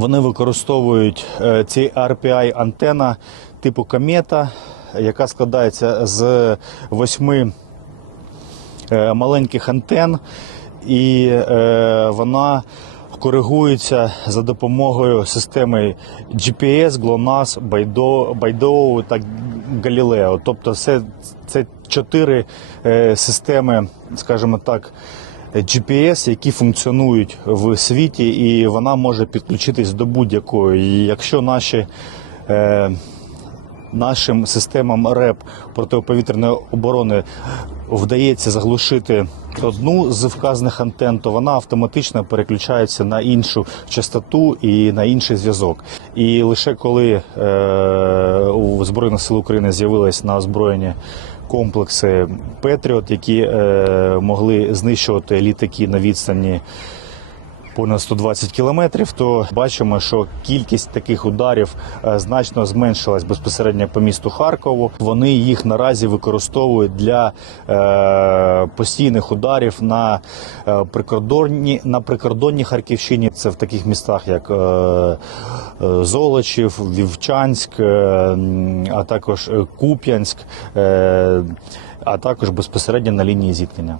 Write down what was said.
Вони використовують е, ці RPI антена типу комета, яка складається з восьми е, маленьких антен, і е, вона коригується за допомогою системи GPS, GLONASS, Байдо, Байдоу та Galileo. Тобто, це, це чотири системи, скажімо так. GPS, які функціонують в світі, і вона може підключитись до будь-якої. І якщо наші е, нашим системам РЕП протиповітряної оборони вдається заглушити одну з вказаних антен, то вона автоматично переключається на іншу частоту і на інший зв'язок. І лише коли е, у Збройних сил України з'явились на озброєнні комплекси Петріот, які е, могли знищувати літаки на відстані понад 120 кілометрів, то бачимо, що кількість таких ударів е, значно зменшилась безпосередньо по місту Харкову. Вони їх наразі використовують для е, постійних ударів на е, прикордонні на прикордонній Харківщині. Це в таких містах, як Золочів, Вівчанськ, а також Куп'янськ, а також безпосередньо на лінії зіткнення.